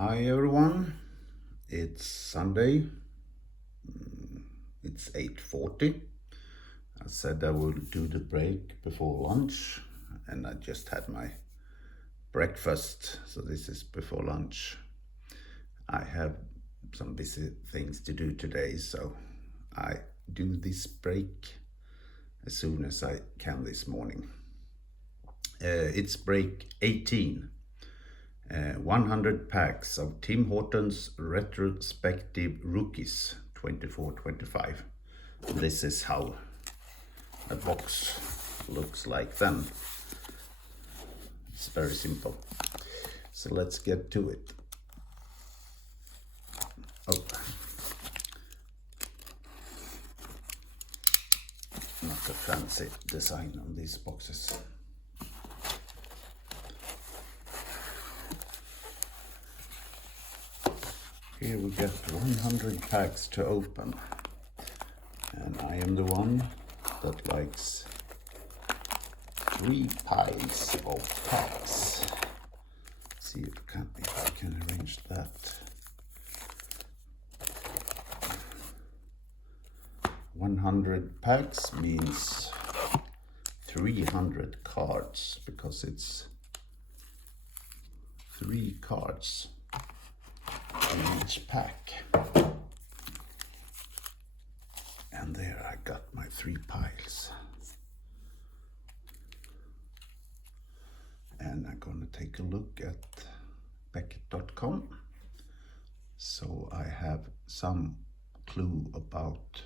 Hi everyone, it's Sunday, it's 8:40. I said I would do the break before lunch and I just had my breakfast, so this is before lunch. I have some busy things to do today, so I do this break as soon as I can this morning. It's break 18. 100 packs of Tim Hortons Retrospective Rookies 24-25. This is how a box looks like then. It's very simple. So let's get to it. Oh. Not a fancy design on these boxes. Here we get 100 packs to open, and I am the one that likes 3 piles of packs. Let's see if I can arrange that. 100 packs means 300 cards, because it's 3 cards in each pack. And there I got my 3 piles. And I'm gonna take a look at Beckett.com, so I have some clue about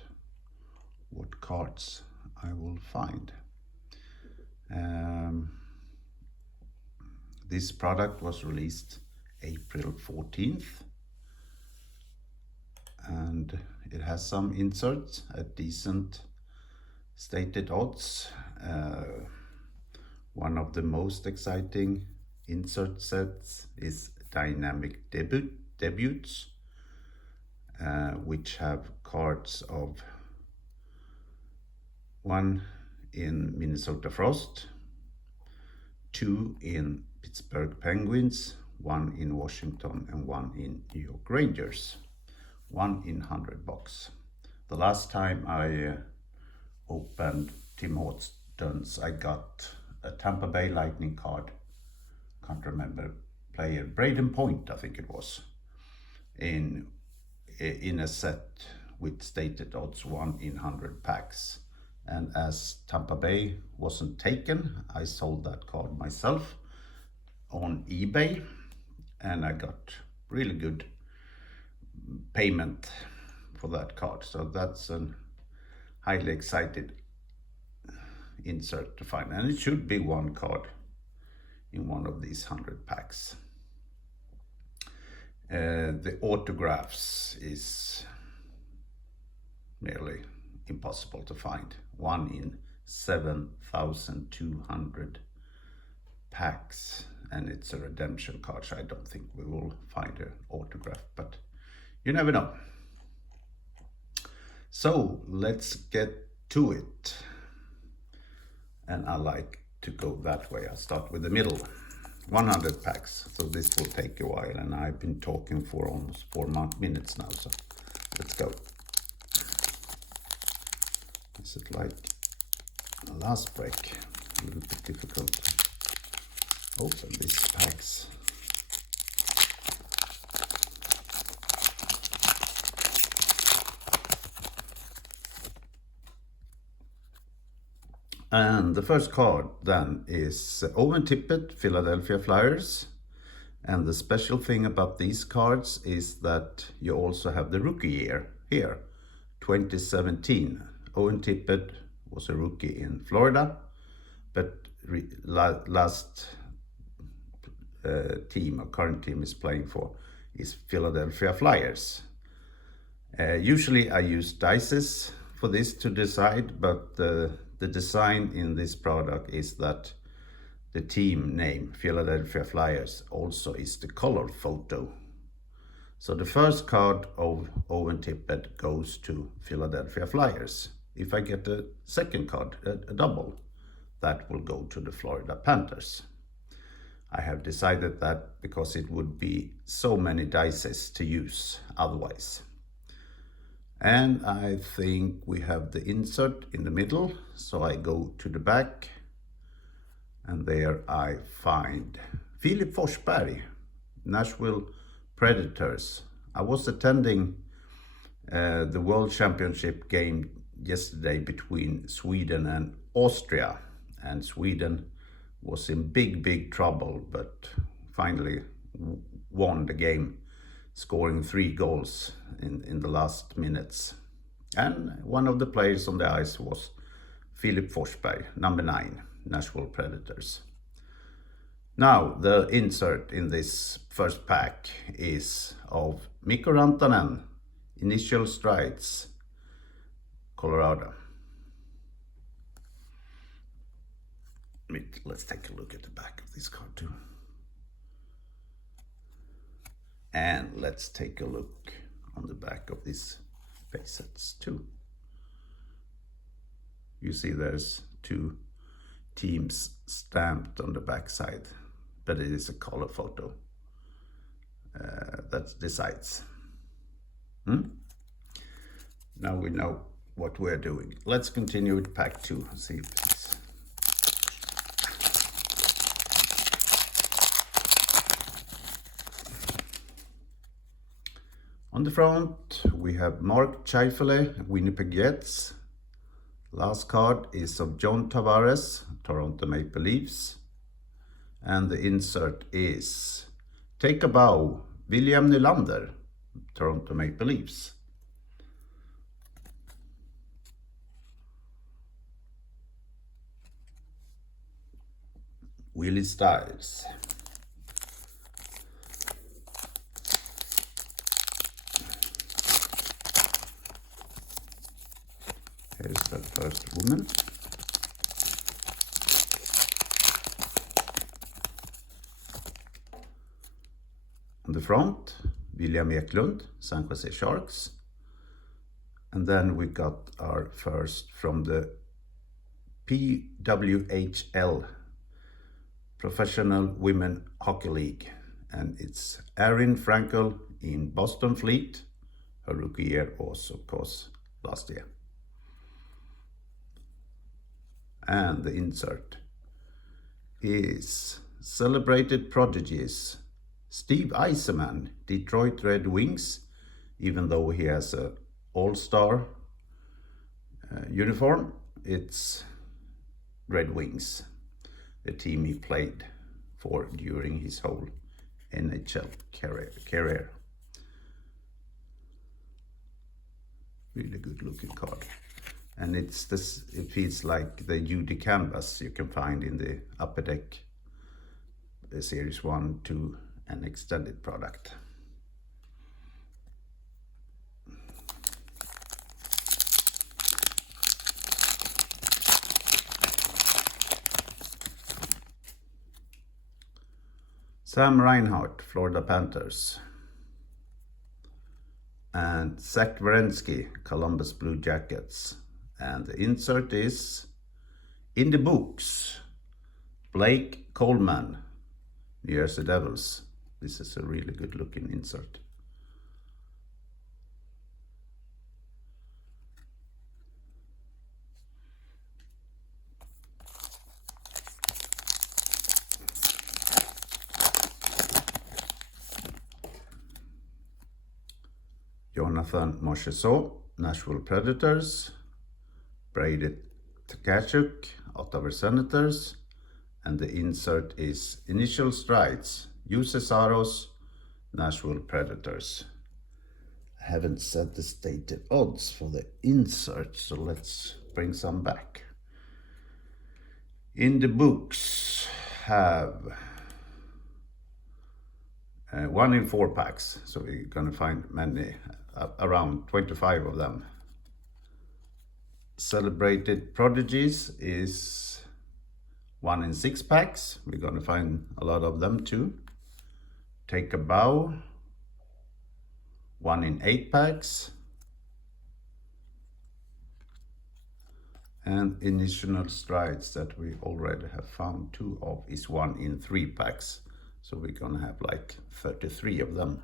what cards I will find. This product was released April 14th. And it has some inserts at decent stated odds. One of the most exciting insert sets is Dynamic Debuts, which have cards of 1 in Minnesota Frost, 2 in Pittsburgh Penguins, 1 in Washington, and 1 in New York Rangers. 1 in 100 box. The last time I opened Tim Hortons, I got a Tampa Bay Lightning card. Can't remember player. Braden Point, I think it was, in a set with stated odds 1 in 100 packs. And as Tampa Bay wasn't taken, I sold that card myself on eBay, and I got really good payment for that card. So that's a highly excited insert to find, and it should be 1 card in one of these 100 packs. The autographs is nearly impossible to find. 1 in 7,200 packs, and it's a redemption card, so I don't think we will find an autograph, but you never know. So let's get to it. And I like to go that way. I'll start with the middle. 100 packs. So this will take a while, and I've been talking for almost 4 minutes now. So let's go. Is it like the last break? A little bit difficult to open these packs. And the first card then is Owen Tippett, Philadelphia Flyers. And the special thing about these cards is that you also have the rookie year here, 2017. Owen Tippett was a rookie in Florida, but last team or current team is playing for is Philadelphia Flyers. Usually I use dices for this to decide, but the design in this product is that the team name, Philadelphia Flyers, also is the color photo. So the first card of Owen Tippett goes to Philadelphia Flyers. If I get a second card, a double, that will go to the Florida Panthers. I have decided that because it would be so many dices to use otherwise. And I think we have the insert in the middle, so I go to the back and there I find Filip Forsberg, Nashville Predators. I was attending the World Championship game yesterday between Sweden and Austria, and Sweden was in big trouble, but finally won the game, scoring 3 goals in the last minutes. And one of the players on the ice was Filip Forsberg, number 9, Nashville Predators. Now, the insert in this first pack is of Mikko Rantanen, Initial Strides, Colorado. Let's take a look at the back of this card too. And let's take a look on the back of these base sets too. You see there's 2 teams stamped on the back side, but it is a color photo that decides. Now we know what we're doing. Let's continue with pack 2. See if it's... On the front we have Mark Scheifele, Winnipeg Jets. Last card is of John Tavares, Toronto Maple Leafs. And the insert is Take a Bow, William Nylander, Toronto Maple Leafs. Willie Styles. Here's the first woman. On the front, William Eklund, San Jose Sharks. And then we got our first from the PWHL, Professional Women Hockey League. And it's Erin Frankel in Boston Fleet. Her rookie year was, of course, last year. And the insert is Celebrated Prodigies, Steve Yzerman, Detroit Red Wings, even though he has a all-star uniform, it's Red Wings, the team he played for during his whole NHL career. Really good looking card. And it's this, it feels like the UD canvas you can find in the Upper Deck Series 1, 2 and extended product. Sam Reinhart, Florida Panthers. And Zach Werenski, Columbus Blue Jackets. And the insert is In the Books, Blake Coleman, New Jersey Devils. This is a really good looking insert. Jonathan Marchessault, Nashville Predators. Brady Tkachuk, Ottawa Senators. And the insert is Initial Strides, Saros, Nashville Predators. I haven't set the stated odds for the insert, so let's bring some back. In the books have 1 in 4 packs, so we're gonna find many, around 25 of them. Celebrated Prodigies is 1 in 6 packs. We're gonna find a lot of them too. Take a Bow, 1 in 8 packs. And Initial Strides that we already have found 2 of is 1 in 3 packs. So we're gonna have like 33 of them.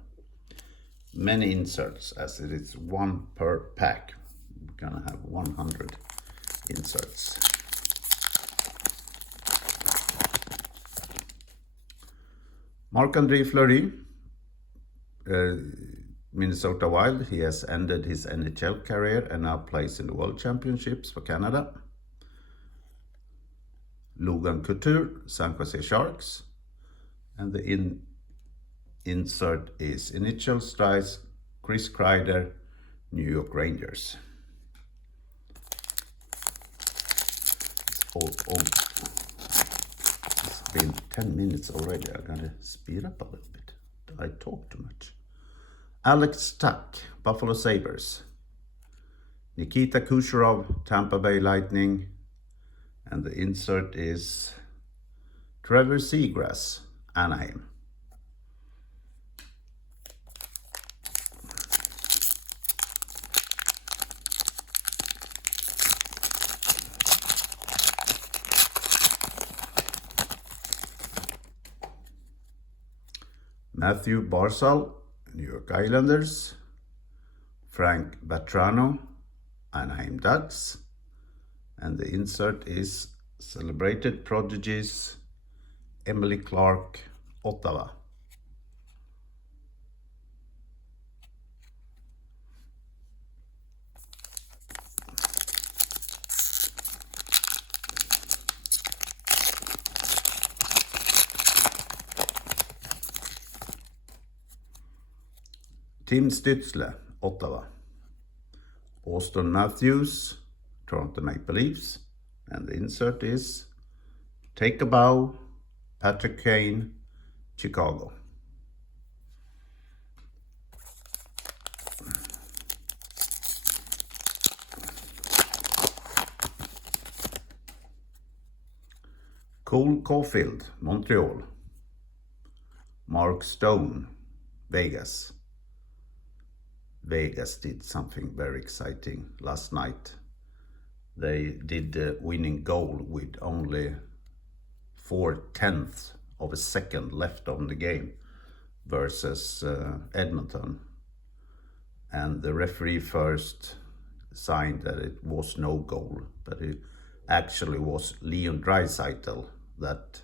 Many inserts, as it is one per pack. We're gonna have 100 inserts. Marc-Andre Fleury, Minnesota Wild. He has ended his NHL career and now plays in the World Championships for Canada. Logan Couture, San Jose Sharks. And the insert is Initial Strides, Chris Kreider, New York Rangers. It's been 10 minutes already. I'm gonna speed up a little bit. I talk too much. Alex Tuck, Buffalo Sabres. Nikita Kucherov, Tampa Bay Lightning. And the insert is Trevor Seagrass, Anaheim. Matthew Barzal, New York Islanders. Frank Vatrano, Anaheim Ducks. And the insert is Celebrated Prodigies, Emily Clark, Ottawa. Tim Stützle, Ottawa. Auston Matthews, Toronto Maple Leafs. And the insert is Take a Bow, Patrick Kane, Chicago. Cole Caulfield, Montreal. Mark Stone, Vegas. Vegas did something very exciting last night. They did the winning goal with only 4/10 of a second left on the game versus Edmonton. And the referee first signed that it was no goal, but it actually was Leon Draisaitl that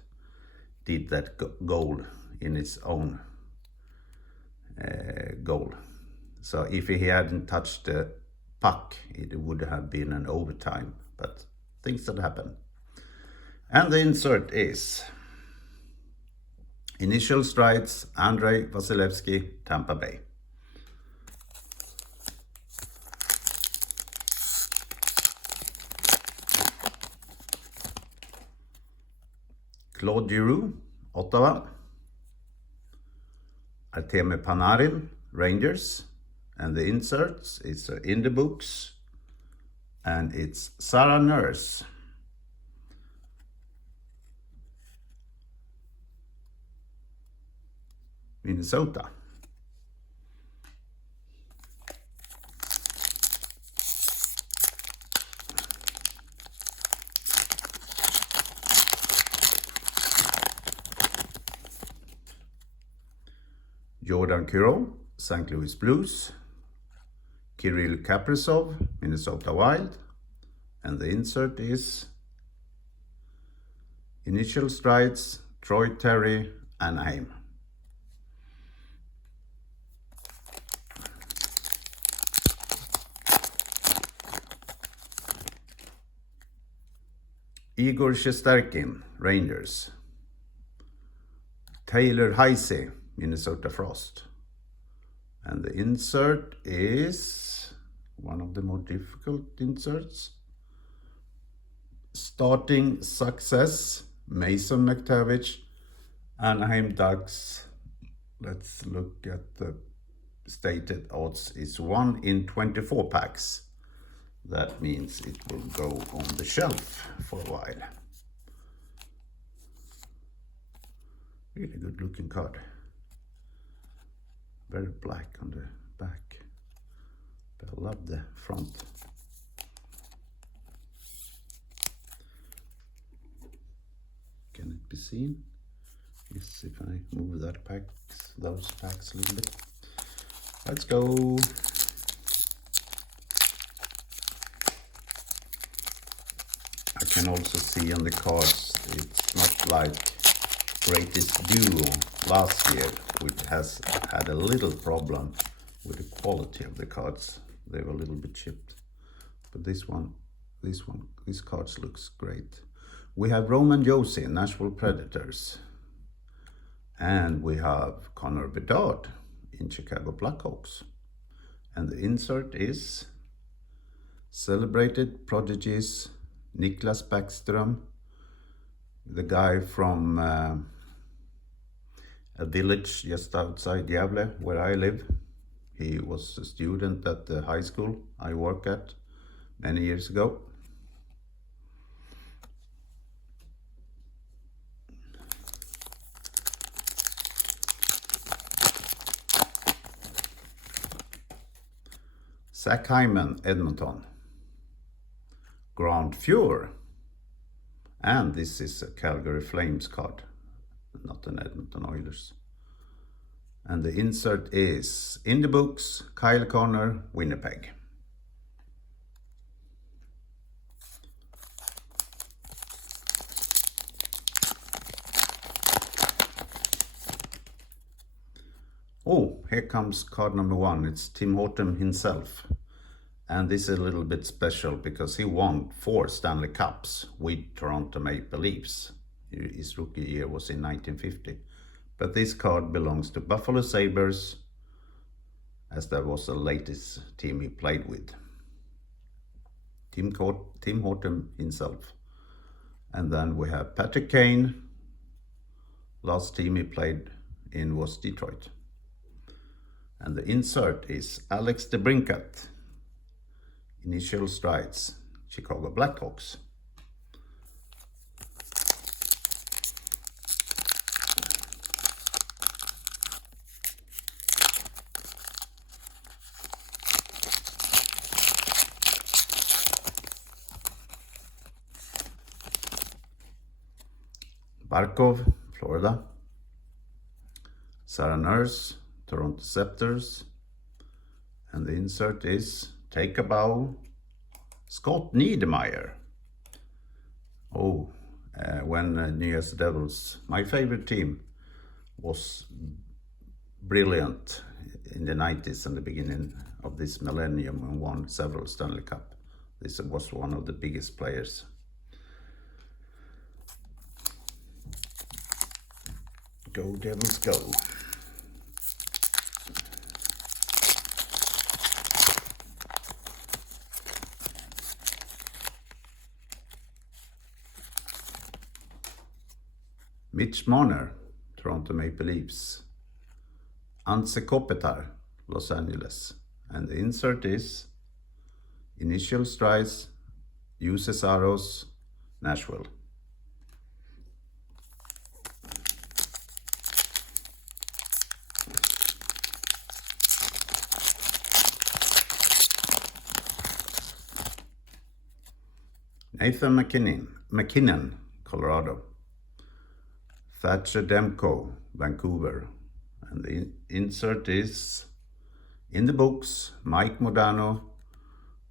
did that goal in his own goal. So if he hadn't touched the puck, it would have been an overtime, but things that happen. And the insert is Initial Strides, Andrei Vasilevsky, Tampa Bay. Claude Giroux, Ottawa. Artemi Panarin, Rangers. And the inserts is in the books, and it's Sarah Nurse. Minnesota. Jordan Kyrou, St. Louis Blues. Kirill Kaprizov, Minnesota Wild. And the insert is Initial Strides, Troy Terry, Anaheim. Igor Shesterkin, Rangers. Taylor Heise, Minnesota Frost. And the insert is one of the more difficult inserts. Starting Success, Mason McTavish, Anaheim Ducks. Let's look at the stated odds. It's 1 in 24 packs. That means it will go on the shelf for a while. Really good looking card. Very black on the back. But I love the front. Can it be seen? Yes, if I move those packs a little bit. Let's go. I can also see on the cards it's not like Greatest Duo last year, which has had a little problem with the quality of the cards. They were a little bit chipped. But these cards looks great. We have Roman Josi, Nashville Predators. And we have Connor Bedard in Chicago Blackhawks. And the insert is Celebrated Prodigies, Niklas Backström, the guy from a village just outside Gävle, where I live. He was a student at the high school I work at many years ago. Zach Hyman, Edmonton. Grand Fuhr. And this is a Calgary Flames card, not an Edmonton Oilers. And the insert is in the books, Kyle Connor, Winnipeg. Oh, here comes card number 1. It's Tim Hortons himself. And this is a little bit special because he won 4 Stanley Cups with Toronto Maple Leafs. His rookie year was in 1950. But this card belongs to Buffalo Sabres, as that was the latest team he played with. Tim Hortons himself. And then we have Patrick Kane. Last team he played in was Detroit. And the insert is Alex DeBrincat. Initial strides, Chicago Blackhawks. Barkov, Florida. Sarah Nurse, Toronto Scepters. And the insert is Take a Bow, Scott Niedermayer. Oh, when New Jersey Devils, my favorite team, was brilliant in the 90s and the beginning of this millennium and won several Stanley Cup. This was one of the biggest players. Go Devils, go. Mitch Marner, Toronto Maple Leafs. Anze Kopitar, Los Angeles. And the insert is Initial Strides, Uses Arrows, Nashville. Nathan McKinnon, Colorado. Thatcher Demko, Vancouver. And the insert is in the books, Mike Modano,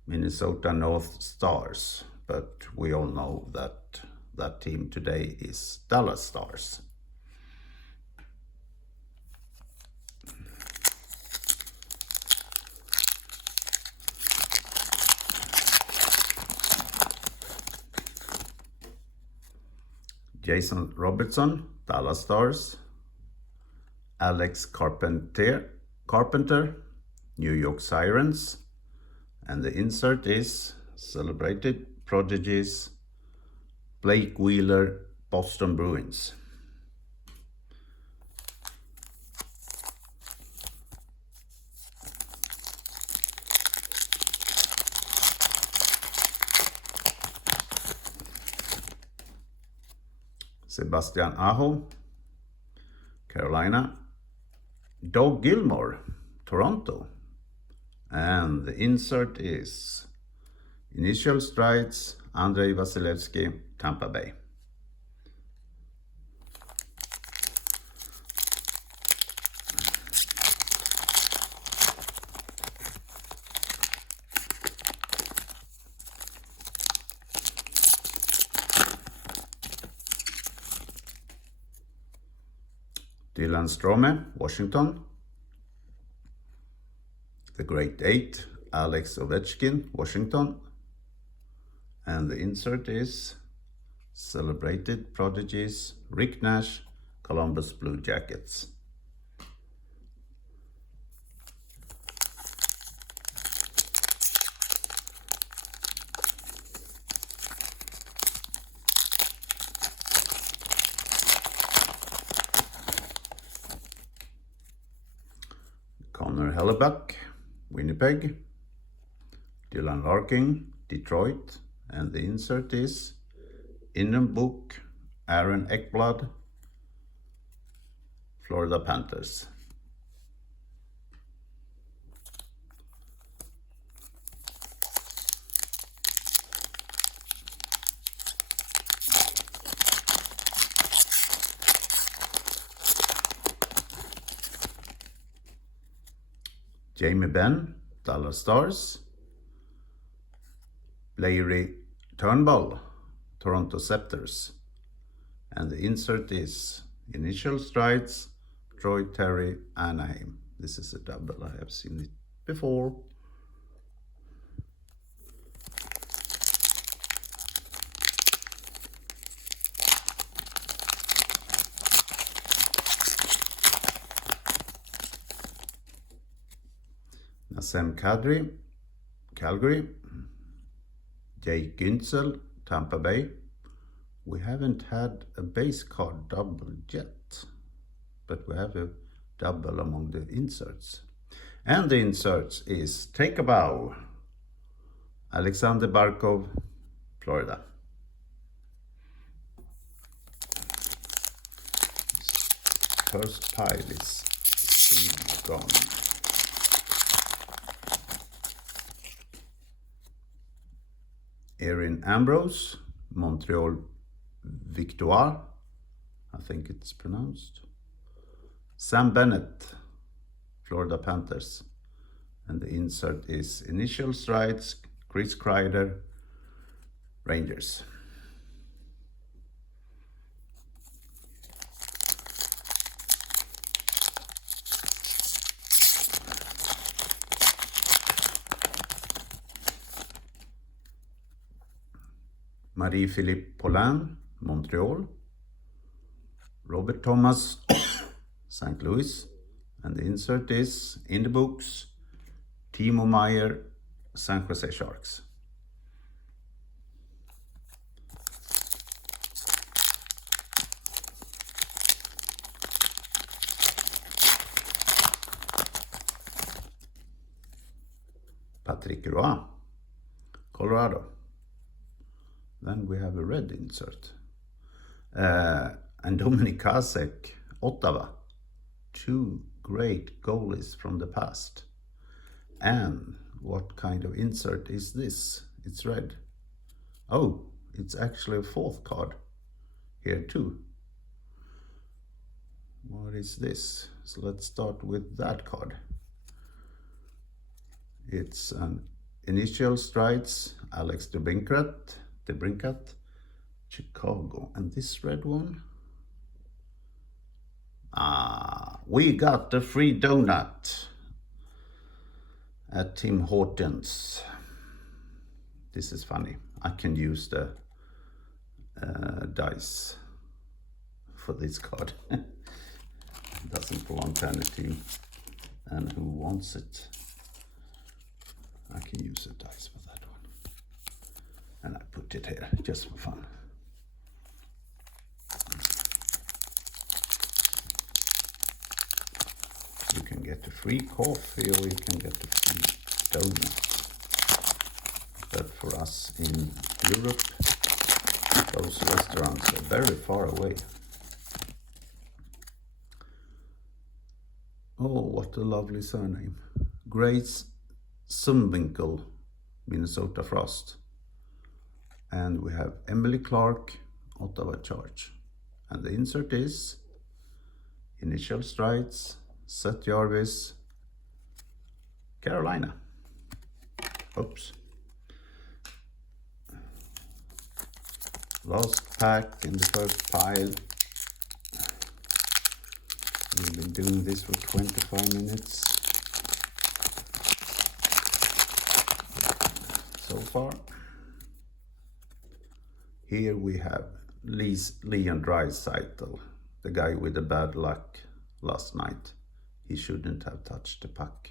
Minnesota North Stars. But we all know that that team today is Dallas Stars. Jason Robertson, Dallas Stars. Alex Carpenter, New York Sirens. And the insert is Celebrated Prodigies, Blake Wheeler, Boston Bruins. Sebastian Aho, Carolina. Doug Gilmore, Toronto. And the insert is Initial Strides, Andrei Vasilevsky, Tampa Bay. Dylan Strome, Washington. The Great Eight, Alex Ovechkin, Washington. And the insert is Celebrated Prodigies, Rick Nash, Columbus Blue Jackets. Connor Hellebuck, Winnipeg. Dylan Larkin, Detroit. And the insert is In the Book, Aaron Ekblad, Florida Panthers. Jamie Benn, Dallas Stars. Larry Turnbull, Toronto Scepters. And the insert is Initial Strides, Troy Terry, Anaheim. This is a double, I have seen it before. Nasem Kadri, Calgary. Jake Güntzel, Tampa Bay. We haven't had a base card double yet, but we have a double among the inserts. And the inserts is Take a Bow, Alexander Barkov, Florida. First pile is soon gone. Erin Ambrose, Montreal Victoire, I think it's pronounced. Sam Bennett, Florida Panthers. And the insert is Initial Strides, Chris Kreider, Rangers. Marie-Philippe Poulin, Montreal. Robert Thomas, St. Louis. And the insert is In the Books, Timo Meier, San Jose Sharks. Patrick Roy, Colorado. Then we have a red insert. And Dominik Hasek, Ottawa. Two great goalies from the past. And what kind of insert is this? It's red. Oh, it's actually a fourth card here too. What is this? So let's start with that card. It's an Initial Strides, Alex DeBrincat, Chicago. And this red one? We got the free donut at Tim Hortons. This is funny. I can use the dice for this card. It doesn't belong to any team. And who wants it? I can use a dice for that one. And I put it here just for fun. You can get a free coffee or you can get a free donut. But for us in Europe, those restaurants are very far away. Oh, what a lovely surname. Grace Sumwinkle, Minnesota Frost. And we have Emily Clark, Ottawa Charge. And the insert is Initial Strides, Seth Jarvis, Carolina. Oops. Last pack in the first pile. We've been doing this for 25 minutes so far. Here we have Leon Draisaitl, the guy with the bad luck last night. He shouldn't have touched the puck.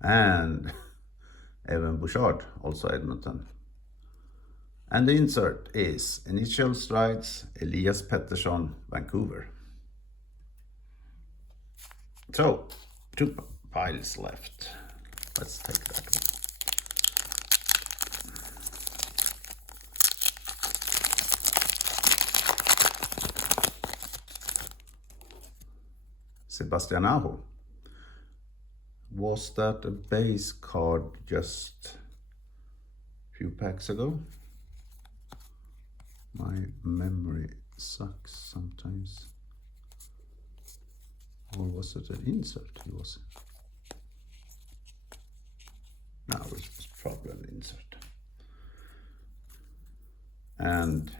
And Evan Bouchard, also Edmonton. And the insert is Initial Strides, Elias Pettersson, Vancouver. So, 2 piles left. Let's take that one. Sebastian Aho. Was that a base card just a few packs ago? My memory sucks sometimes. Or was it an insert? It was. No, it was probably an insert. And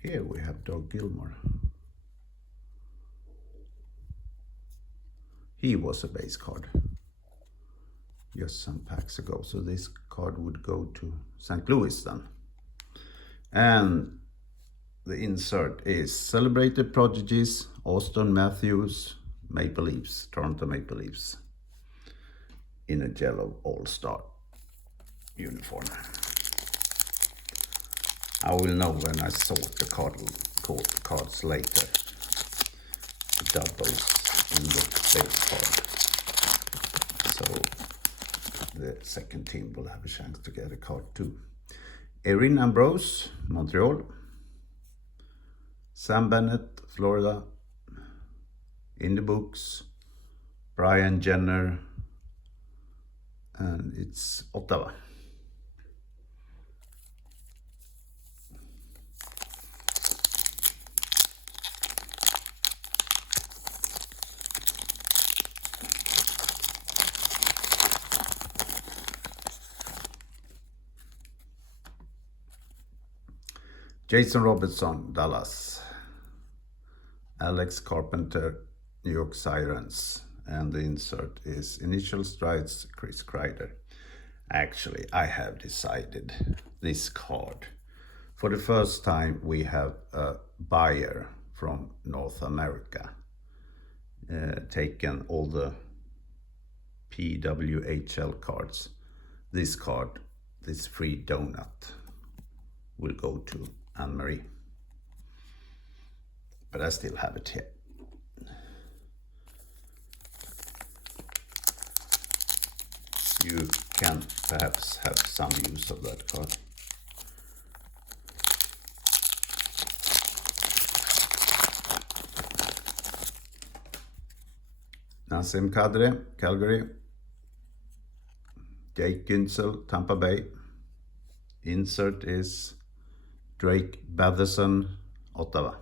here we have Doug Gilmore. He was a base card just some packs ago. So this card would go to St. Louis then. And the insert is Celebrated Prodigies, Auston Matthews, Maple Leafs, Toronto Maple Leafs, in a yellow all-star uniform. I will know when I sort the cards later. The doubles in the base card. So the second team will have a chance to get a card too. Erin Ambrose, Montreal. Sam Bennett, Florida. In the books. Brian Jenner. And it's Ottawa. Jason Robertson, Dallas. Alex Carpenter, New York Sirens. And the insert is Initial Strides, Chris Kreider. Actually, I have decided this card. For the first time, we have a buyer from North America taken all the PWHL cards. This card, this free donut, will go to Anne-Marie. But I still have it here. You can perhaps have some use of that card. Nassim Kadri, Calgary. Jake Güntzel, Tampa Bay. Insert is Drake Batherson, Ottawa.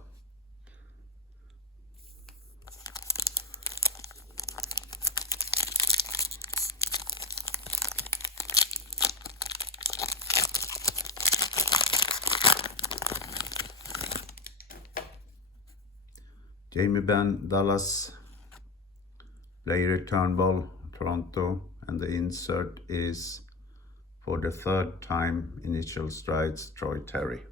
Jamie Benn, Dallas. Larry Turnbull, Toronto. And the insert is, for the third time, Initial Strides, Troy Terry.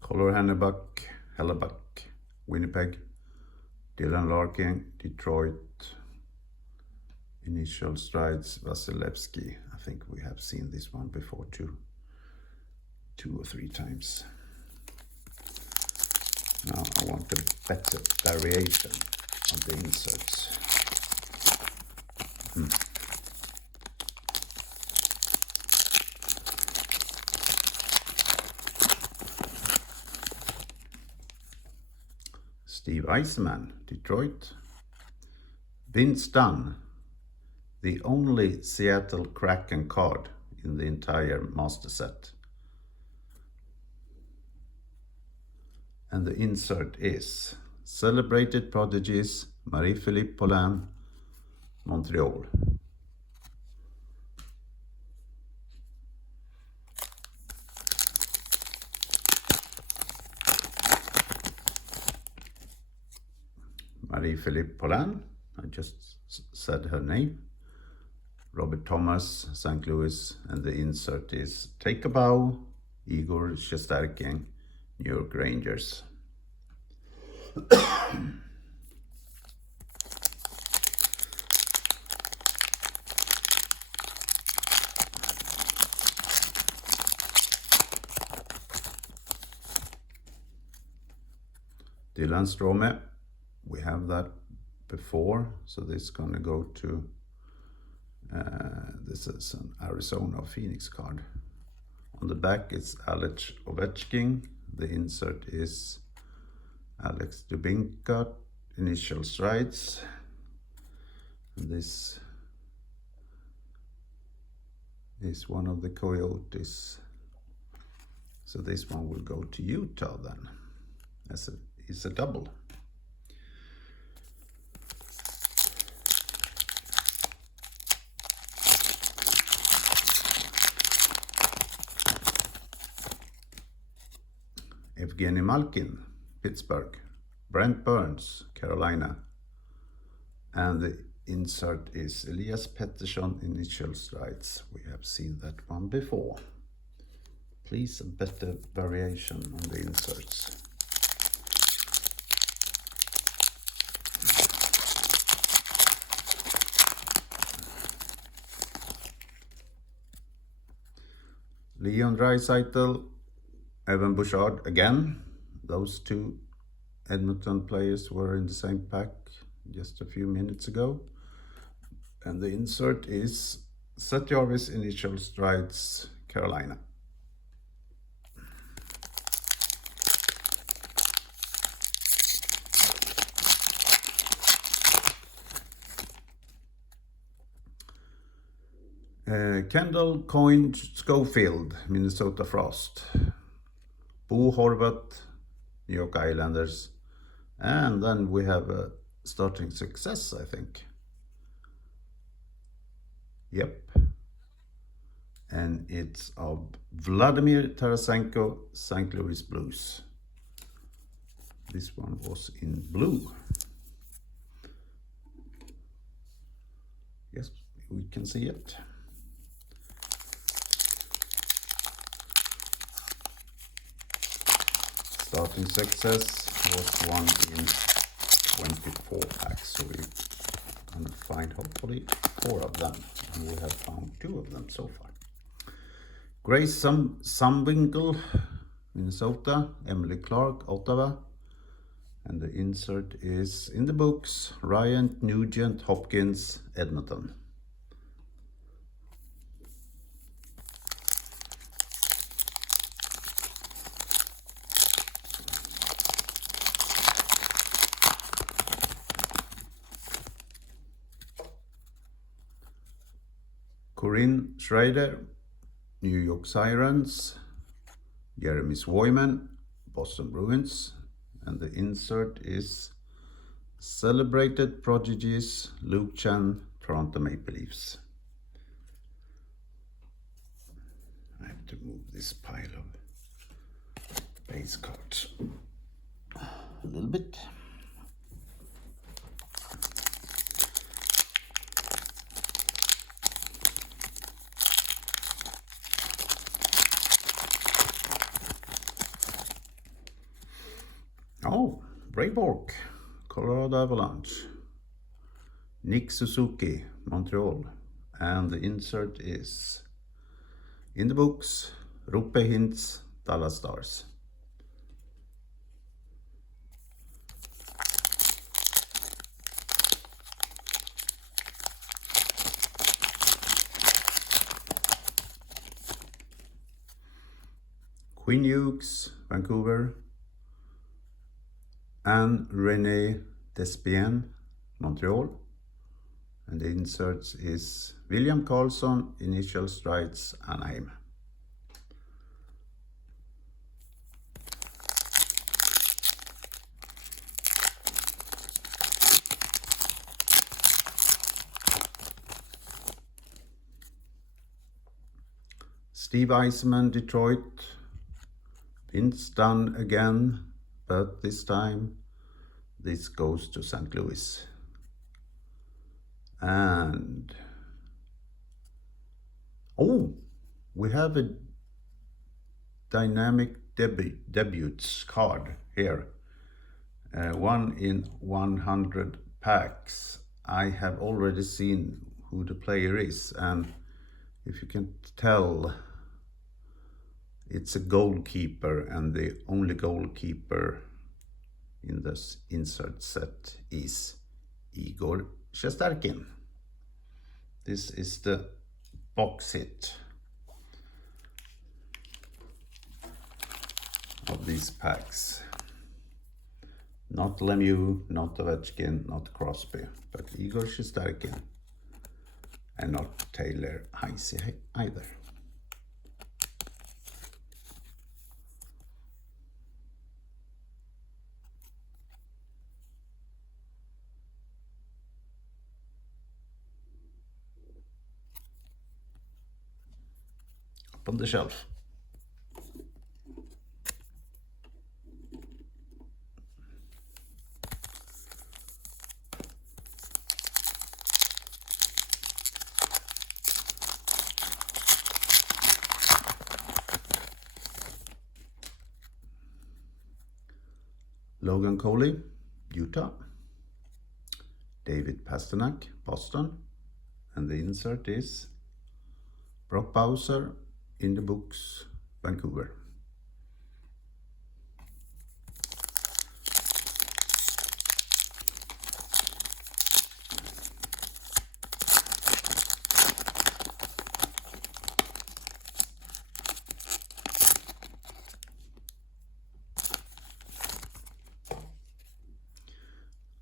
Color Hellebuck, Winnipeg. Dylan Larkin, Detroit. Initial Strides, Vasilevsky. I think we have seen this one before too. 2 or 3 times. Now I want a better variation of the inserts. Steve Eisenman, Detroit. Vince Dunn, the only Seattle Kraken card in the entire master set. And the insert is Celebrated Prodigies, Marie-Philippe Poulain, Montreal. Marie-Philippe Poulain, I just said her name. Robert Thomas, St. Louis, and the insert is Take a Bow, Igor Shesterkin, New York Rangers. Dylan Strome, we have that before, so this is going to go to, this is an Arizona Phoenix card. On the back it's Alex Ovechkin, the insert is Alex Dubinka, initial strides. And this is one of the Coyotes. So this one will go to Utah then, as it's a double. Evgeny Malkin, Pittsburgh. Brent Burns, Carolina. And the insert is Elias Pettersson, initial strides. We have seen that one before. Please, a better variation on the inserts. Leon Draisaitl, Evan Bouchard again. Those two Edmonton players were in the same pack just a few minutes ago. And the insert is Seth Jarvis, initial strides, Carolina. Kendall Coyne Schofield, Minnesota Frost. Bo Horvat, New York Islanders. And then we have a starting success, I think. Yep. And it's of Vladimir Tarasenko, St. Louis Blues. This one was in blue. Yes, we can see it. Starting success was one in 24 packs, so we're gonna find hopefully 4 of them, and we have found 2 of them so far. Grace Sumwinkle, Minnesota. Emily Clark, Ottawa. And the insert is in the books, Ryan Nugent Hopkins, Edmonton. Corinne Schrader, New York Sirens. Jeremy Swayman, Boston Bruins. And the insert is Celebrated Prodigies, Luke Chan, Toronto Maple Leafs. I have to move this pile of base cards a little bit. Oh, Braybork, Colorado Avalanche. Nick Suzuki, Montreal. And the insert is in the books, Rupe Hintz, Dallas Stars. Quinn Hughes, Vancouver. And René Despien, Montreal. And the inserts is William Karlsson, initial strides, Anaheim. Steve Eisenman, Detroit. Vince Dunn again, but this time this goes to St. Louis. And we have a dynamic debuts card here. 1 in 100 packs. I have already seen who the player is, and if you can tell, it's a goalkeeper, and the only goalkeeper in this insert set is Igor Shesterkin. This is the box hit of these packs. Not Lemieux, not Ovechkin, not Crosby, but Igor Shesterkin, and not Taylor Heise either. Up on the shelf. Logan Coley, Utah. David Pasternak, Boston. And the insert is Brock Bowser, in the books, Vancouver.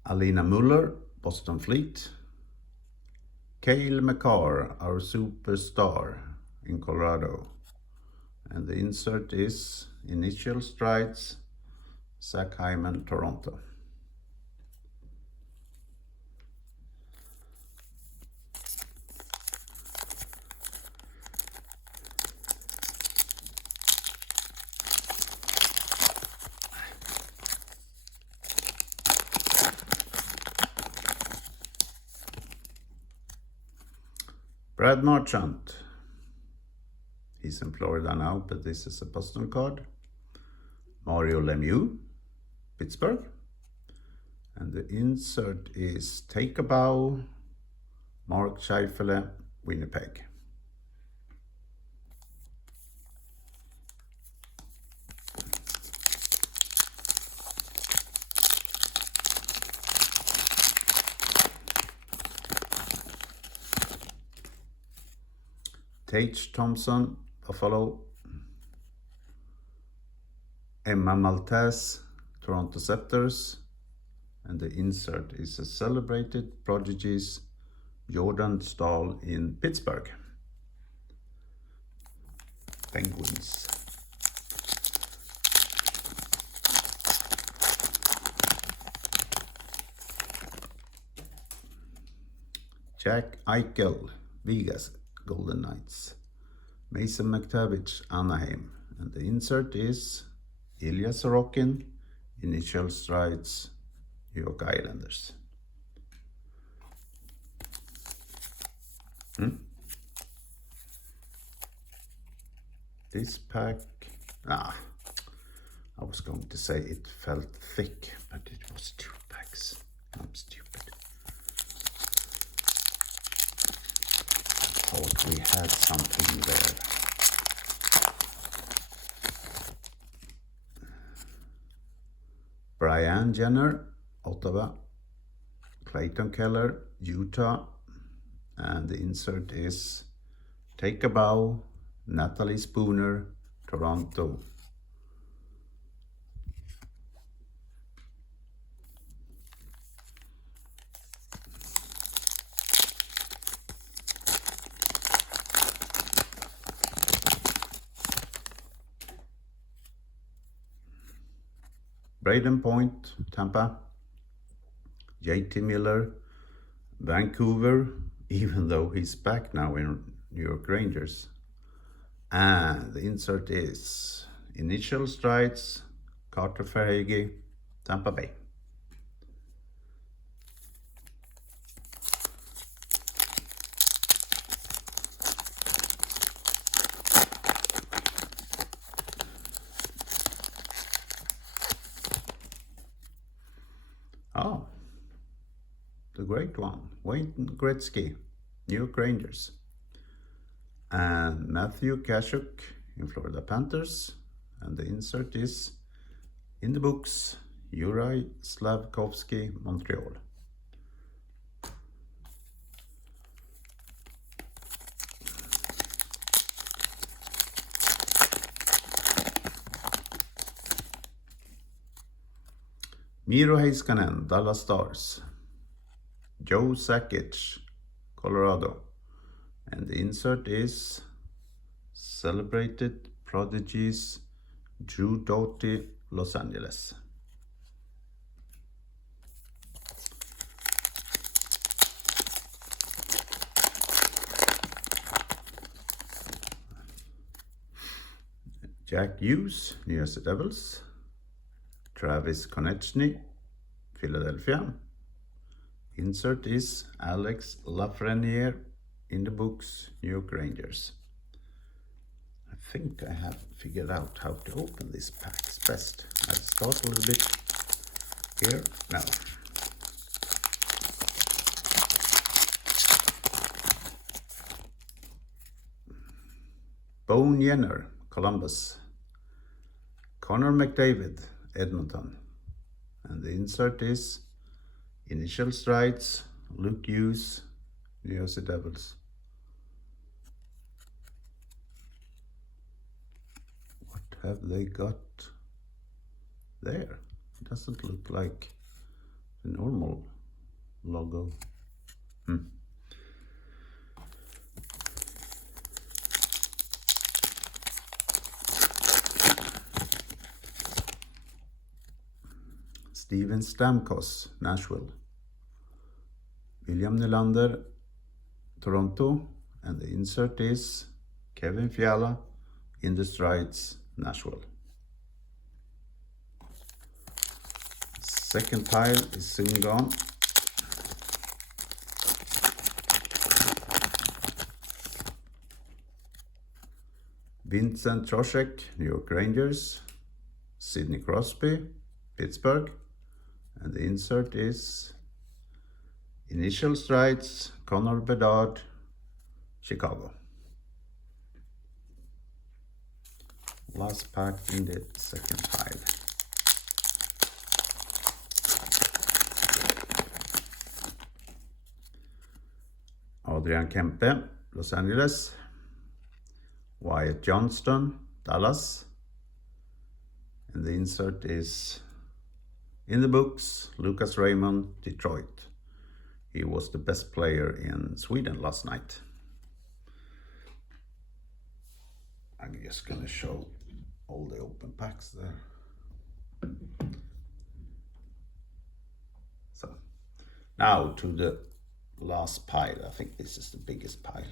Alina Muller, Boston Fleet. Cale Makar, our superstar in Colorado. And the insert is Initial Strides, Zach Hyman, Toronto. Brad Marchant. He's in Florida now, but this is a Boston card. Mario Lemieux, Pittsburgh. And the insert is Take a Bow, Mark Scheifele, Winnipeg. Tage Thompson, Buffalo. Emma Maltese, Toronto Septors. And the insert is a celebrated prodigies, Jordan Stahl in Pittsburgh. Penguins. Jack Eichel, Vegas Golden Knights. Mason McTavish, Anaheim. And the insert is Ilya Sorokin, Initial Strides, New York Islanders. This pack, I was going to say it felt thick, but it was 2 packs. I'm stupid. Thought we had something there. Brian Jenner, Ottawa. Clayton Keller, Utah. And the insert is Take a Bow, Natalie Spooner, Toronto. Braden Point, Tampa. JT Miller, Vancouver, even though he's back now in New York Rangers. And the insert is Initial Strides, Carter Verhage, Tampa Bay. Oh, the great one, Wayne Gretzky, New York Rangers. And Matthew Tkachuk in Florida Panthers. And the insert is in the books, Juraj Slafkovsky, Montreal. Miro Heiskanen, Dallas Stars. Joe Sakic, Colorado. And the insert is Celebrated Prodigies, Drew Doughty, Los Angeles. Jack Hughes, New Jersey Devils. Travis Konechny, Philadelphia. Insert is Alex Lafreniere in the books, New York Rangers. I think I have figured out how to open these packs best. I'll start a little bit here now. Bone Jenner, Columbus. Connor McDavid, Edmonton. And the insert is Initial Strides, Luke Hughes, New Jersey Devils. What have they got there? It doesn't look like the normal logo. Steven Stamkos, Nashville. William Nylander, Toronto. And the insert is Kevin Fiala, in the Strides, Nashville. Second pile is soon gone. Vincent Trocheck, New York Rangers. Sidney Crosby, Pittsburgh. And the insert is Initial Strides, Connor Bedard, Chicago. Last pack in the second pile. Adrian Kempe, Los Angeles. Wyatt Johnston, Dallas. And the insert is in the books, Lucas Raymond, Detroit. He was the best player in Sweden last night. I'm just gonna show all the open packs there. So now to the last pile. I think this is the biggest pile.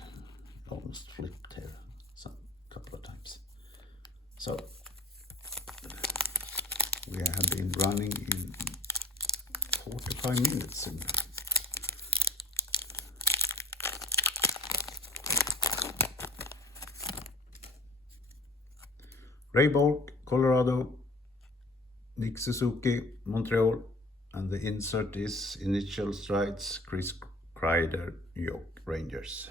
Almost flipped here a couple of times. So we have been running in 45 minutes. Ray Bork, Colorado. Nick Suzuki, Montreal. And the insert is Initial Strides, Chris Kreider, New York Rangers.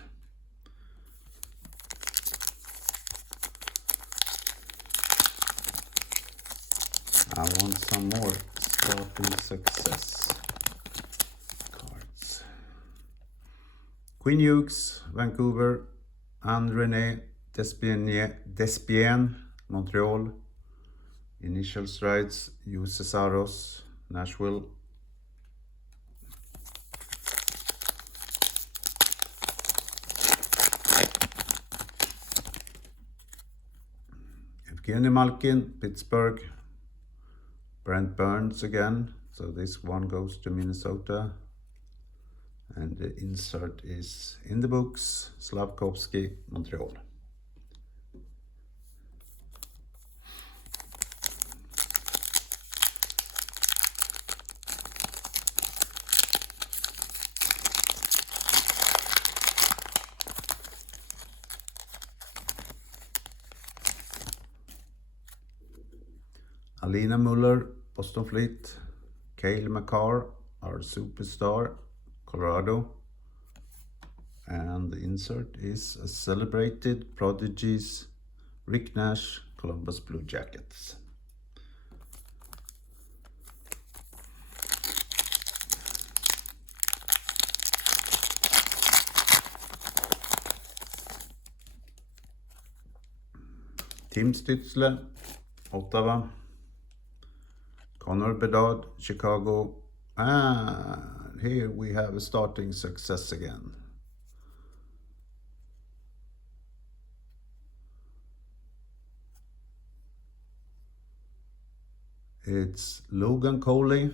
I want some more starting success cards. Quinn Hughes, Vancouver. Anne-Renée Despienne, Montreal. Initial Strides, Juuse Saros, Nashville. Evgeny Malkin, Pittsburgh. Brent Burns again, so this one goes to Minnesota. And the insert is in the books, Slafkovsky, Montreal. Alina Muller, Boston Fleet. Cale McCarr, our superstar, Colorado. And the insert is a celebrated prodigies, Rick Nash, Columbus Blue Jackets. Tim Stützle, Ottawa. Connor Bedard, Chicago. And here we have a starting success again. It's Logan Coley,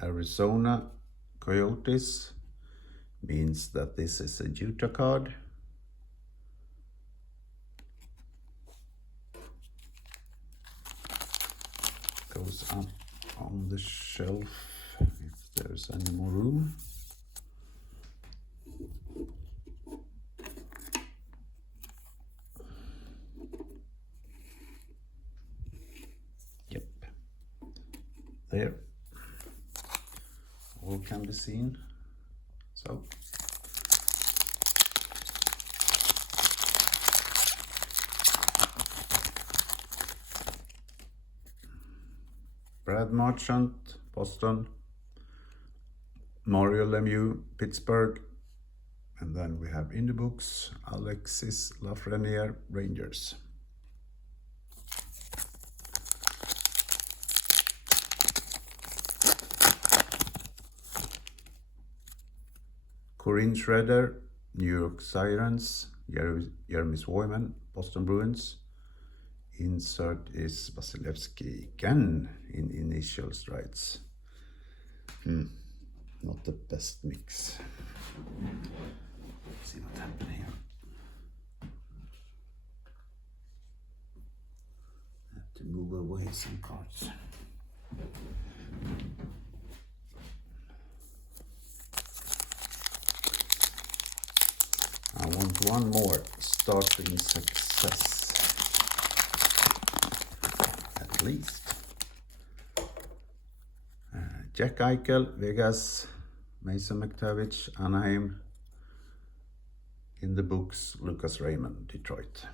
Arizona Coyotes. Means that this is a Utah card. Goes up on the shelf if there's any more room. Yep. There. All can be seen. So. Brad Marchant, Boston. Mario Lemieux, Pittsburgh. And then we have in the books, Alexis Lafreniere, Rangers. Corinne Schroeder, New York Sirens. Jeremy Swayman, Boston Bruins. Insert is Vasilevsky again in initial strides. Not the best mix. Let's see what happened here. I have to move away some cards. I want one more starting success. At least. Jack Eichel, Vegas. Mason McTavish, Anaheim. In the books, Lucas Raymond, Detroit.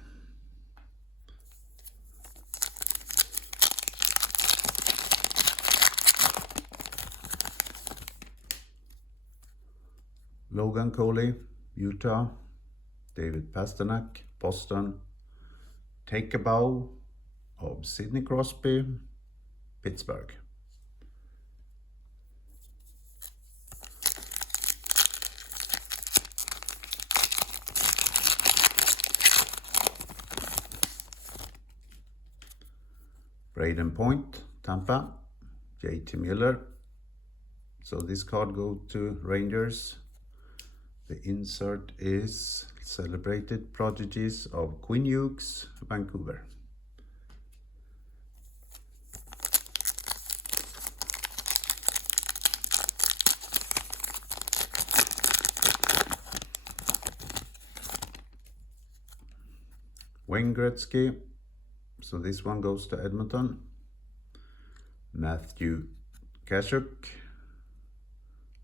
Logan Coley, Utah. David Pasternak, Boston. Take a bow of Sidney Crosby, Pittsburgh. Braden Point, Tampa. JT Miller. So this card goes to Rangers. The insert is celebrated prodigies of Quinn Hughes, Vancouver. Wayne Gretzky. So this one goes to Edmonton. Matthew Tkachuk.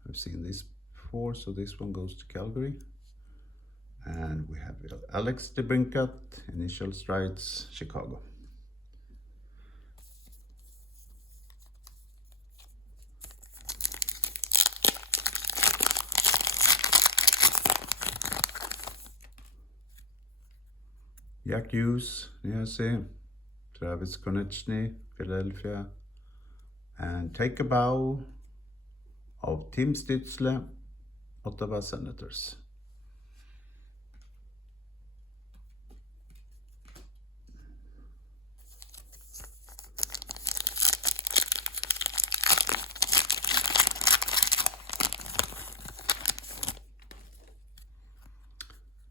I've seen this before, so this one goes to Calgary. And we have Alex DeBrincat, initial strides, Chicago. Jack Hughes, New Jersey. Travis Konechny, Philadelphia. And take a bow of Tim Stützle, Ottawa Senators.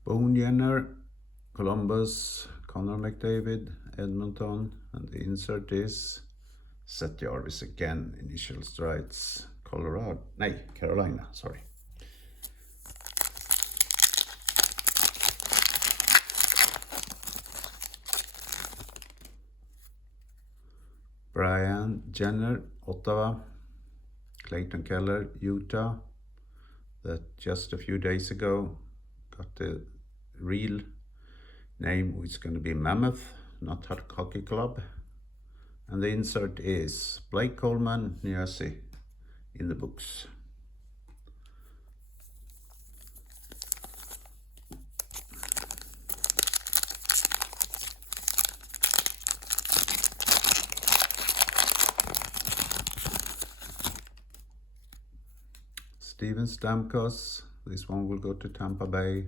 Bone Jenner, Columbus, Connor McDavid, Edmonton, and the insert is Seth Jarvis again, initial strides, Carolina, sorry. Brian Jenner, Ottawa. Clayton Keller, Utah, that just a few days ago got the real name, which is going to be Mammoth, not Hockey Club. And the insert is Blake Coleman, New Jersey, in the books. Steven Stamkos, this one will go to Tampa Bay.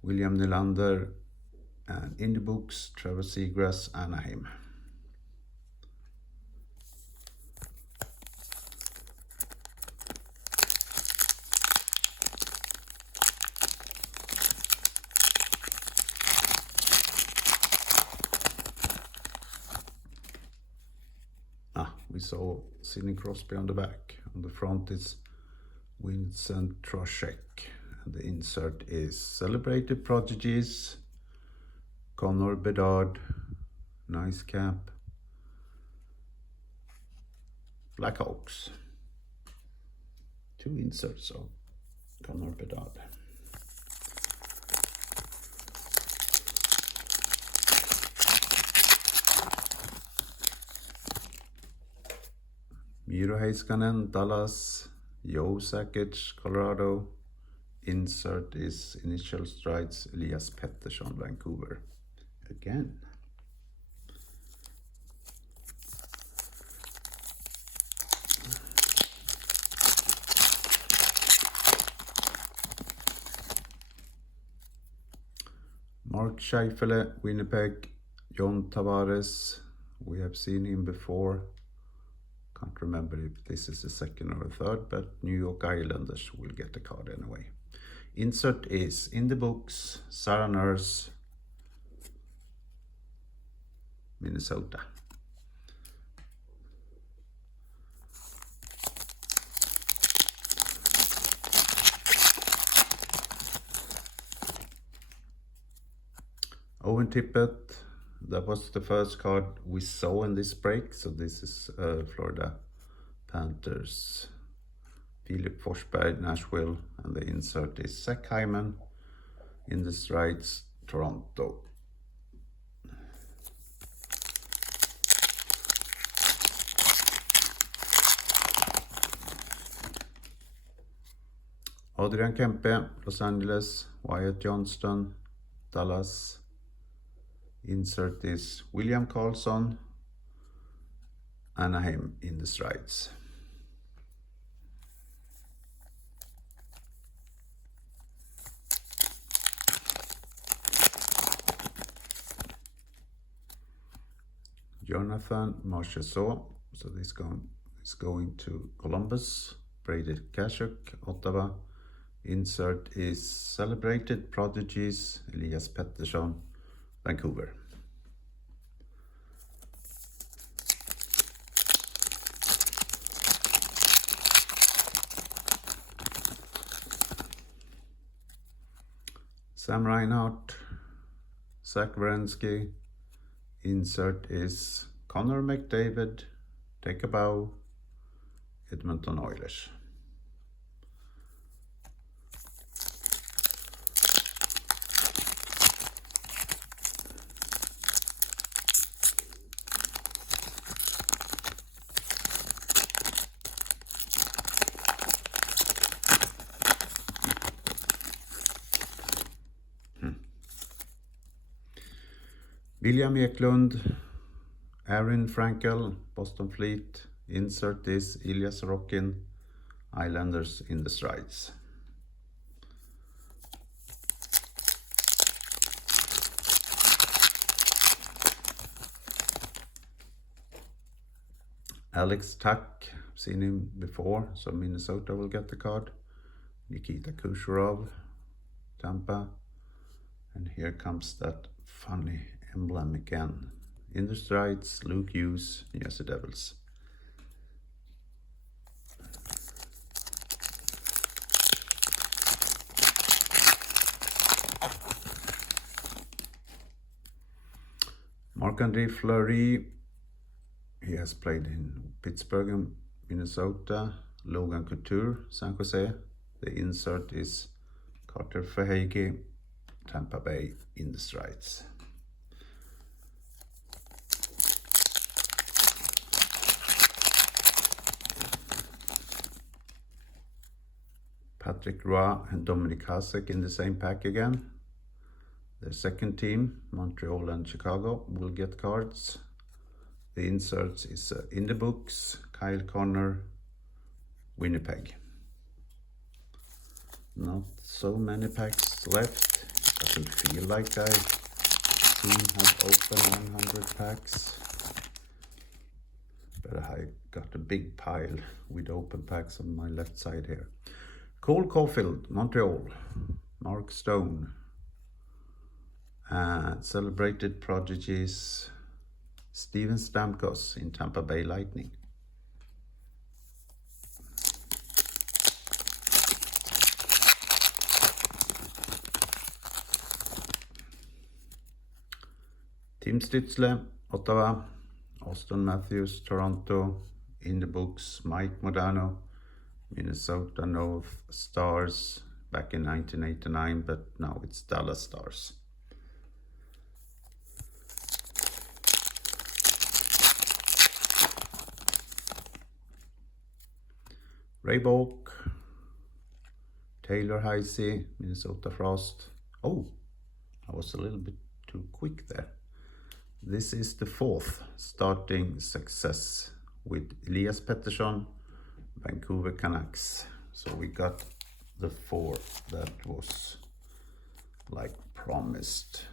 William Nylander, and in the books, Trevor Seagrass, Anaheim. We saw Sidney Crosby on the back. On the front is Vincent Trocheck. And the insert is Celebrated Prodigies, Connor Bedard, nice cap, Blackhawks. 2 inserts of Connor Bedard. Miro Heiskanen, Dallas. Joe Sakic, Colorado. Insert is Initial Strides, Elias Pettersson, Vancouver. Again. Mark Scheifele, Winnipeg. John Tavares, we have seen him before. Can't remember if this is the second or the third, but New York Islanders will get the card anyway. Insert is in the books, Sarah Nurse, Minnesota. Owen Tippett, that was the first card we saw in this break. So this is Florida Panthers. Philip Forsberg, Nashville, and the insert is Zach Hyman in the Strides, Toronto. Adrian Kempe, Los Angeles. Wyatt Johnston, Dallas. Insert is William Karlsson, Anaheim, in the Strides. Jonathan Marchessault, so this is going to Columbus. Brady Tkachuk, Ottawa. Insert is Celebrated Prodigies, Elias Pettersson, Vancouver. Sam Reinhart, Zach Werenski. Insert is Connor McDavid, Take a Bow, Edmonton Oilers. William Eklund, Aaron Frankel, Boston Fleet. Insert is Ilya Sorokin, Islanders, in the Strides. Alex Tuck, seen him before, so Minnesota will get the card. Nikita Kucherov, Tampa. And here comes that funny emblem again. In the Strides, Luke Hughes, New Jersey Devils. Marc-Andre Fleury, He has played in Pittsburgh and Minnesota, Logan Couture, San Jose. The insert is Carter Verhaeghe, Tampa Bay in the Strides. Patrick Roy and Dominic Hasek in the same pack again. The second team, Montreal and Chicago, will get cards. The inserts is In the Books, Kyle Connor, Winnipeg. Not so many packs left. Doesn't feel like I soon have opened 100 packs. But I got a big pile with open packs on my left side here. Cole Caulfield, Montreal. Mark Stone. And celebrated prodigies Steven Stamkos in Tampa Bay Lightning. Tim Stützle, Ottawa. Auston Matthews, Toronto. In the Books, Mike Modano, Minnesota North Stars back in 1989, but now it's Dallas Stars. Ray Boak, Taylor Heisey, Minnesota Frost. Oh, I was a little bit too quick there. This is the fourth starting success with Elias Pettersson, Vancouver Canucks. So we got the four that was like promised.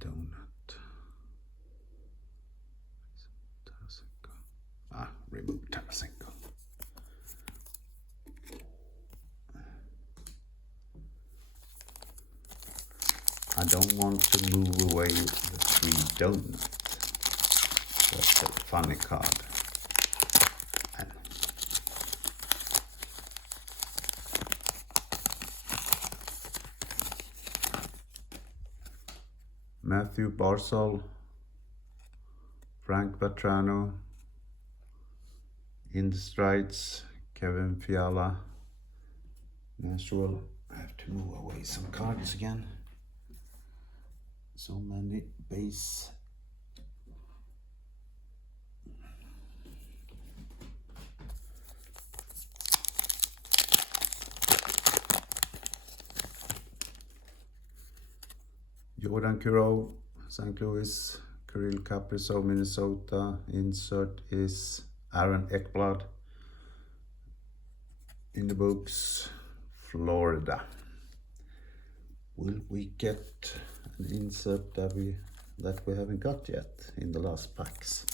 Donut. Remove Tarasenko. I don't want to move away the free donut. That's a funny card. Matthew Barzal, Frank Vatrano, In the Strides, Kevin Fiala, Nashville. I have to move away some cards again. So many base. Jordan Kuro, St. Louis. Kirill Kaprizov, Minnesota. Insert is Aaron Ekblad. In the Books, Florida. Will we get an insert that we haven't got yet in the last packs?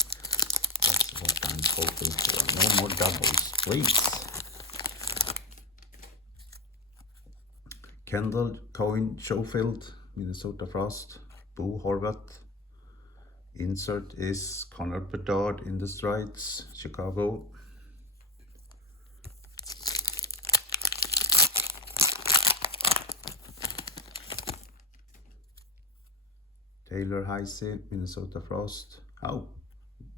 That's what I'm hoping for. No more doubles, please. Kendall Coyne Schofield, Minnesota Frost. Bo Horvath. Insert is Connor Bedard, In the Strides, Chicago. Taylor Heisey, Minnesota Frost. Oh,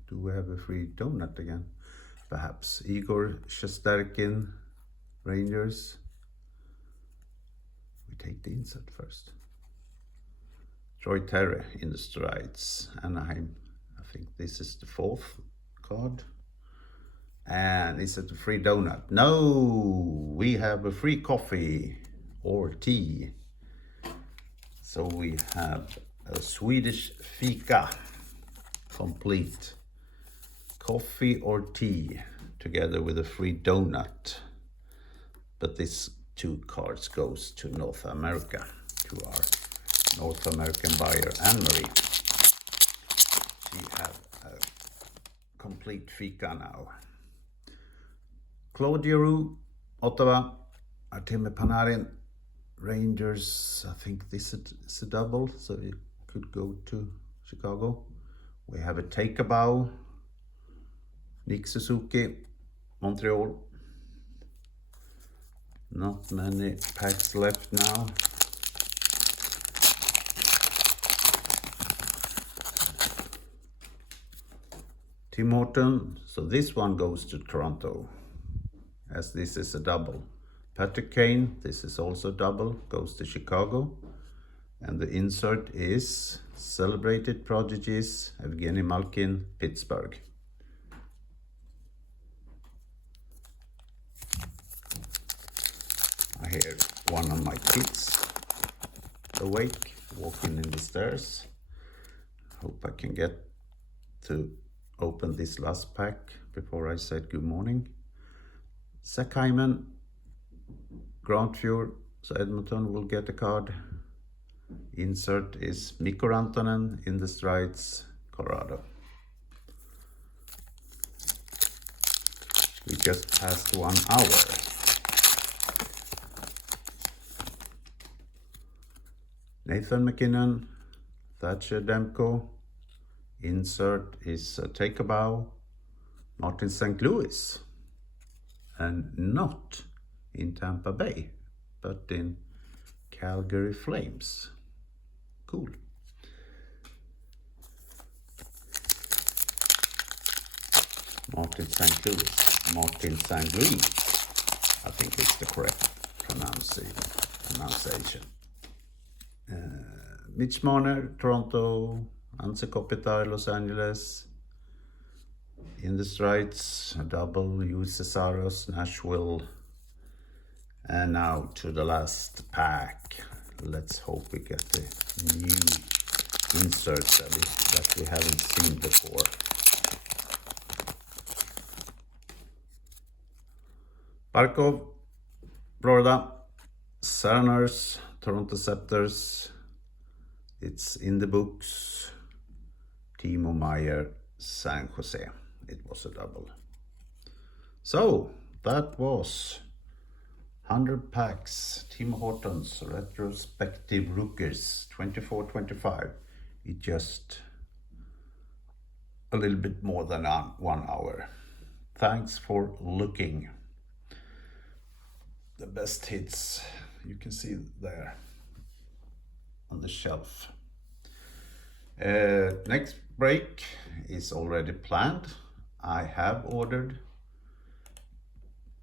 do we have a free donut again? Perhaps. Igor Shesterkin, Rangers. We take the insert first. Troy Terry, In the Strides, Anaheim. I think this is the fourth card. And is it a free donut? No, we have a free coffee or tea. So we have a Swedish fika, complete coffee or tea together with a free donut. But these two cards goes to North America, to our North American buyer Anne-Marie. She have a complete fika now. Claude Giroux, Ottawa. Artemi Panarin, Rangers. I think this is a double, so it could go to Chicago. We have a Take a Bow, Nick Suzuki, Montreal. Not many packs left now. Tim Hortons, so this one goes to Toronto, as this is a double. Patrick Kane, this is also double, goes to Chicago. And the insert is Celebrated Prodigies, Evgeny Malkin, Pittsburgh. I hear one of my kids awake, walking in the stairs. Hope I can get to open this last pack before I said good morning. Zach Hyman, Grandview, so Edmonton will get a card. Insert is Mikko Rantanen in the Strides, Colorado. We just passed 1 hour. Nathan McKinnon, Thatcher Demko. Insert is Take a Bow, Martin St. Louis. And not in Tampa Bay, but in Calgary Flames. Cool. Martin St. Louis. Martin St. Louis, I think is the correct pronunciation. Mitch Marner, Toronto. Anze Kopitar, Los Angeles. In the Strides, a double. USSRs, Nashville. And now to the last pack. Let's hope we get the new inserts that we haven't seen before. Barkov, Florida. Serners, Toronto Scepters. It's in the books. Timo Meier, San Jose. It was a double. So that was 100 packs, Tim Hortons Retrospective Rookies 24-25. It just a little bit more than 1 hour. Thanks for looking. The best hits you can see there on the shelf. Next break is already planned. I have ordered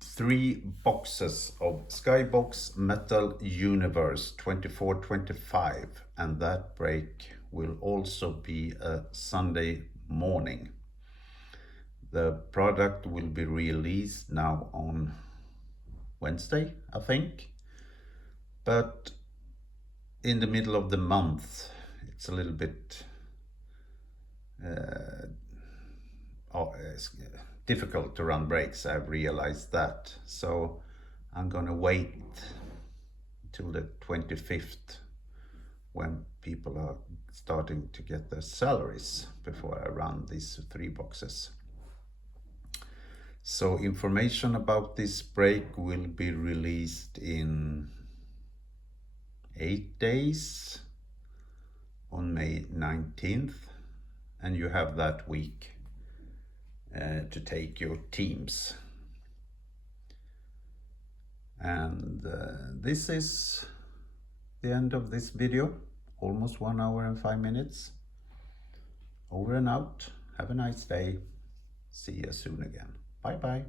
3 boxes of Skybox Metal Universe 24-25, and that break will also be a Sunday morning. The product will be released now on Wednesday, I think, but in the middle of the month it's a little bit it's difficult to run breaks. I've realized that, so I'm gonna wait till the 25th when people are starting to get their salaries before I run these 3 boxes. So information about this break will be released in 8 days on May 19th, and you have that week to take your teams. And this is the end of this video. Almost 1 hour and 5 minutes. Over and out. Have a nice day. See you soon again. Bye bye.